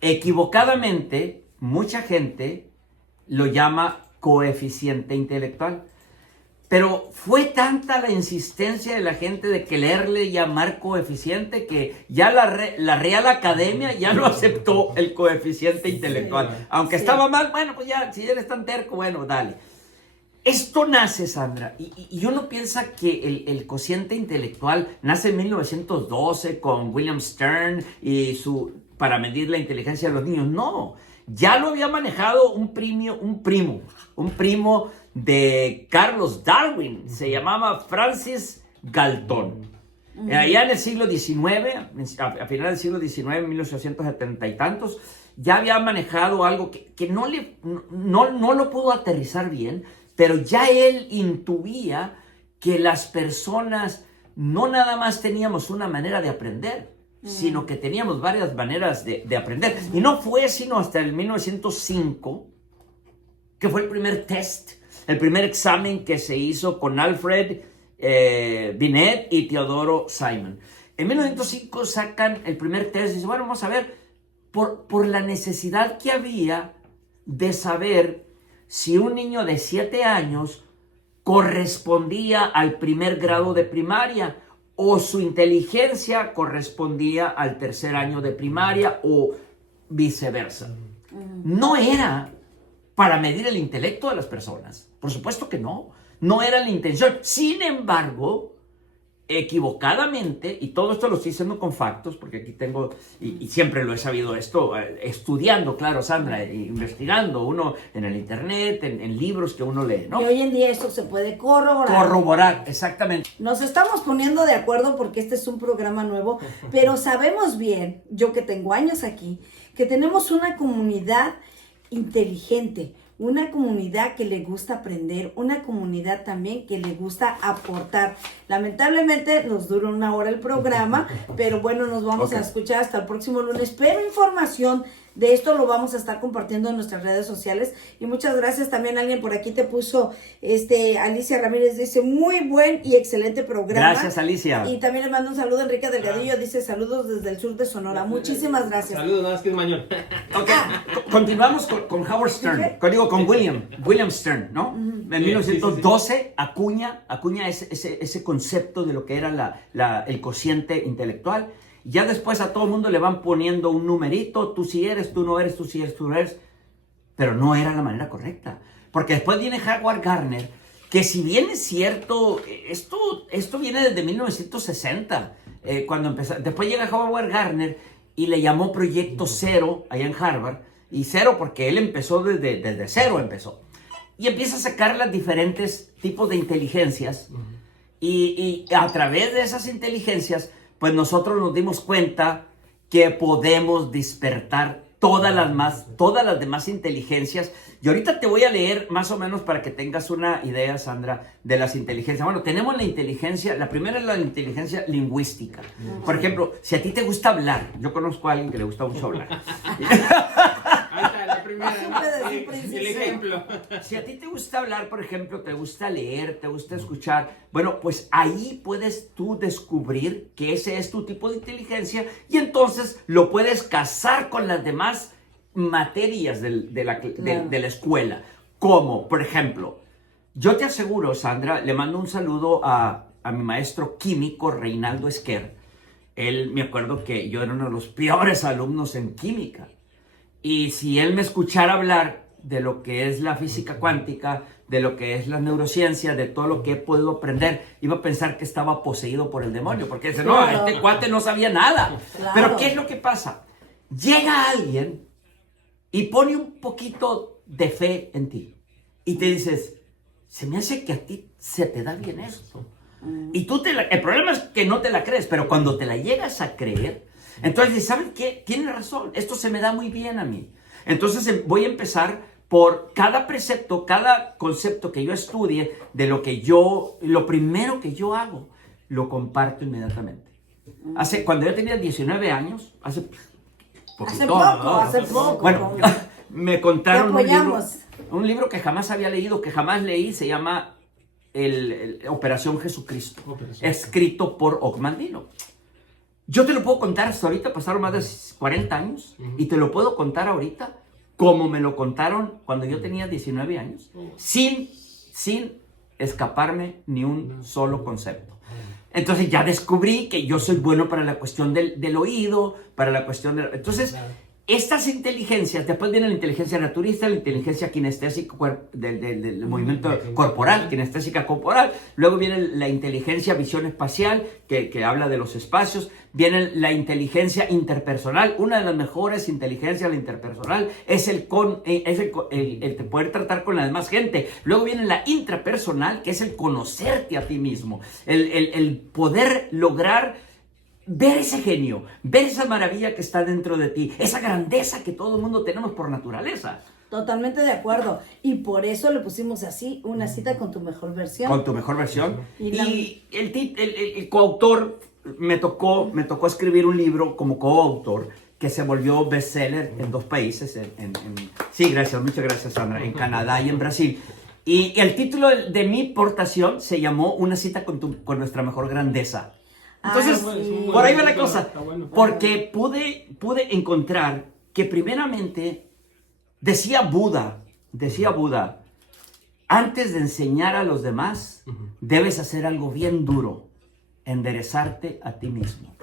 Equivocadamente, mucha gente lo llama coeficiente intelectual. Pero fue tanta la insistencia de la gente de quererle llamar coeficiente que ya la Real Academia ya no aceptó el coeficiente intelectual. Aunque estaba mal, bueno, pues ya, si eres tan terco, bueno, dale. Esto nace, Sandra, y uno piensa que el cociente intelectual nace en 1912 con William Stern y para medir la inteligencia de los niños. No, ya lo había manejado un primo de Carlos Darwin, se llamaba Francis Galton. Allá en el siglo XIX, a finales del siglo XIX, en 1870 y tantos, ya había manejado algo que no lo pudo aterrizar bien, pero ya él intuía que las personas no nada más teníamos una manera de aprender, sino que teníamos varias maneras de aprender. Y no fue sino hasta el 1905 que fue el primer test, el primer examen que se hizo con Alfred Binet y Teodoro Simon. En 1905 sacan el primer test y dicen, bueno, vamos a ver, por la necesidad que había de saber si un niño de 7 años correspondía al primer grado de primaria o su inteligencia correspondía al tercer año de primaria o viceversa. No era para medir el intelecto de las personas. Por supuesto que no. No era la intención. Sin embargo, equivocadamente, y todo esto lo estoy diciendo con factos, porque aquí tengo, y siempre lo he sabido esto, estudiando, claro, Sandra, investigando, uno en el internet, en libros que uno lee, ¿no? Y hoy en día esto se puede corroborar. Corroborar, exactamente. Nos estamos poniendo de acuerdo porque este es un programa nuevo, pero sabemos bien, yo que tengo años aquí, que tenemos una comunidad inteligente, una comunidad que le gusta aprender, una comunidad también que le gusta aportar. Lamentablemente nos dura 1 hora el programa, pero bueno, nos vamos a escuchar hasta el próximo lunes, pero información de esto lo vamos a estar compartiendo en nuestras redes sociales. Y muchas gracias también, alguien por aquí te puso, Alicia Ramírez dice, muy buen y excelente programa. Gracias, Alicia. Y también le mando un saludo a Enrique Delgadillo, dice saludos desde el sur de Sonora. Muchísimas gracias. Saludos, nada más que es mañón. Ok, continuamos con Howard Stern, con William Stern, ¿no? En 1912 acuña ese concepto de lo que era el cociente intelectual. Ya después a todo el mundo le van poniendo un numerito, tú sí eres, tú no eres, tú sí eres, tú no eres. Pero no era la manera correcta. Porque después viene Howard Gardner, que si bien es cierto, esto viene desde 1960, cuando empezó. Después llega Howard Gardner y le llamó Proyecto Cero allá en Harvard. Y cero porque él empezó desde cero empezó. Y empieza a sacar los diferentes tipos de inteligencias. Y a través de esas inteligencias, pues nosotros nos dimos cuenta que podemos despertar todas las demás inteligencias. Y ahorita te voy a leer más o menos para que tengas una idea, Sandra, de las inteligencias. Bueno, tenemos la inteligencia, la primera es la inteligencia lingüística. Por ejemplo, si a ti te gusta hablar, yo conozco a alguien que le gusta mucho hablar. Ahí está, la primera, ¿no? El ejemplo. Si a ti te gusta hablar, por ejemplo, te gusta leer, te gusta escuchar, bueno, pues ahí puedes tú descubrir que ese es tu tipo de inteligencia y entonces lo puedes casar con las demás materias de la escuela. Como, por ejemplo, yo te aseguro, Sandra, le mando un saludo a mi maestro químico, Reinaldo Esquer. Él, me acuerdo que yo era uno de los peores alumnos en química. Y si él me escuchara hablar de lo que es la física cuántica, de lo que es la neurociencia, de todo lo que he podido aprender, iba a pensar que estaba poseído por el demonio, porque dice, no, este cuate no sabía nada. Claro. Pero ¿qué es lo que pasa? Llega alguien y pone un poquito de fe en ti y te dices, se me hace que a ti se te da bien esto. Y tú el problema es que no te la crees, pero cuando te la llegas a creer, entonces, ¿saben qué? Tiene razón, esto se me da muy bien a mí. Entonces voy a empezar por cada precepto, cada concepto que yo estudie, de lo primero que yo hago, lo comparto inmediatamente. Cuando yo tenía 19 años, hace poco. Bueno, me contaron un libro que jamás había leído, que jamás leí, se llama Operación Jesucristo, escrito por Ogmandino. Yo te lo puedo contar hasta ahorita, pasaron más de 40 años, y te lo puedo contar ahorita como me lo contaron cuando yo tenía 19 años, sin escaparme ni un solo concepto. Entonces ya descubrí que yo soy bueno para la cuestión del oído, para la cuestión de... Entonces, estas inteligencias, después viene la inteligencia naturista, la inteligencia kinestésica del movimiento corporal, kinestésica corporal, luego viene la inteligencia visión espacial, que habla de los espacios, viene la inteligencia interpersonal. Una de las mejores inteligencias, la interpersonal, es el poder tratar con la demás gente. Luego viene la intrapersonal, que es el conocerte a ti mismo, el poder lograr ver ese genio, ver esa maravilla que está dentro de ti, esa grandeza que todo el mundo tenemos por naturaleza. Totalmente de acuerdo. Y por eso le pusimos así, una cita con tu mejor versión. Con tu mejor versión. Y el coautor, me tocó escribir un libro como coautor que se volvió bestseller en 2 países. Sí, gracias, muchas gracias, Sandra. En Canadá y en Brasil. Y el título de mi aportación se llamó Una cita con nuestra mejor grandeza. Entonces, por ahí va la cosa, porque pude encontrar que primeramente decía Buda, antes de enseñar a los demás, debes hacer algo bien duro, enderezarte a ti mismo.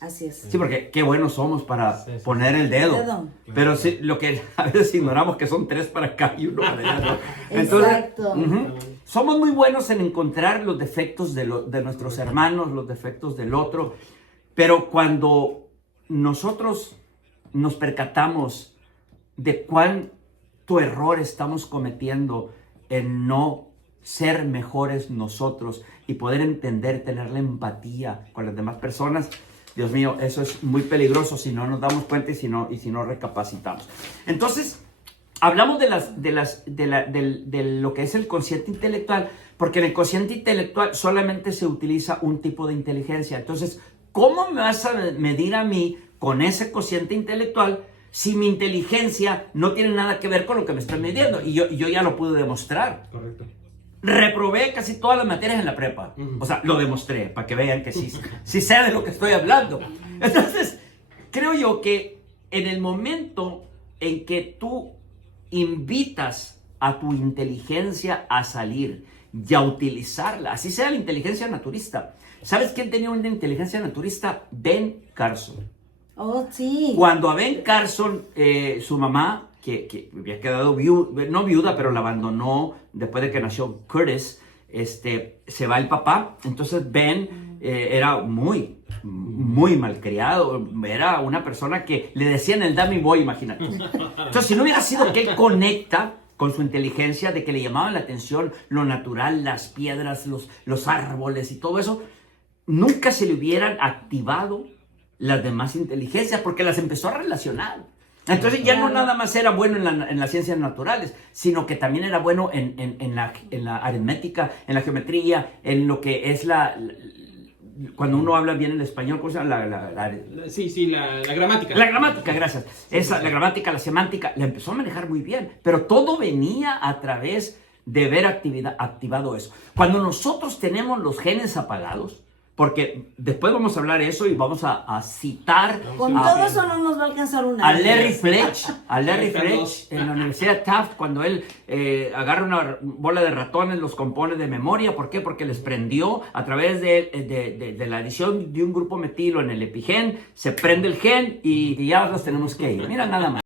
Así es. Sí, porque qué buenos somos para poner el dedo. Pero sí, lo que a veces ignoramos que son 3 para acá y 1 para allá, ¿no? Entonces, exacto. Somos muy buenos en encontrar los defectos de nuestros hermanos, los defectos del otro. Pero cuando nosotros nos percatamos de cuánto error estamos cometiendo en no ser mejores nosotros y poder entender, tener la empatía con las demás personas, Dios mío, eso es muy peligroso si no nos damos cuenta y si no recapacitamos. Entonces, hablamos de lo que es el cociente intelectual, porque en el cociente intelectual solamente se utiliza un tipo de inteligencia. Entonces, ¿cómo me vas a medir a mí con ese cociente intelectual si mi inteligencia no tiene nada que ver con lo que me están midiendo? Y yo ya lo pude demostrar. Correcto. Reprobé casi todas las materias en la prepa. O sea, lo demostré para que vean que sí sé de lo que estoy hablando. Entonces, creo yo que en el momento en que tú invitas a tu inteligencia a salir y a utilizarla, así sea la inteligencia naturista. ¿Sabes quién tenía una inteligencia naturista? Ben Carson. Oh, sí. Cuando a Ben Carson, su mamá, que había quedado no viuda, pero la abandonó después de que nació Curtis, se va el papá. Entonces Ben era muy malcriado, era una persona que le decían el dummy boy, imagínate. Entonces, si no hubiera sido que él conecta con su inteligencia, de que le llamaban la atención lo natural, las piedras, los árboles y todo eso, nunca se le hubieran activado las demás inteligencias porque las empezó a relacionar. Entonces ya no nada más era bueno en las ciencias naturales, sino que también era bueno en la aritmética, en la geometría, en lo que es cuando uno habla bien el español, ¿cómo se llama? La gramática. La gramática, gracias. La gramática, la semántica, la empezó a manejar muy bien, pero todo venía a través de haber activado eso. Cuando nosotros tenemos los genes apagados, porque después vamos a hablar de eso y vamos a citar con todo eso no nos va a alcanzar a Larry Fletch en la Universidad de Taft, cuando él agarra una bola de ratones, los compone de memoria. ¿Por qué? Porque les prendió a través de la adición de un grupo metilo en el epigen, se prende el gen y ya los tenemos que ir. Mira nada más.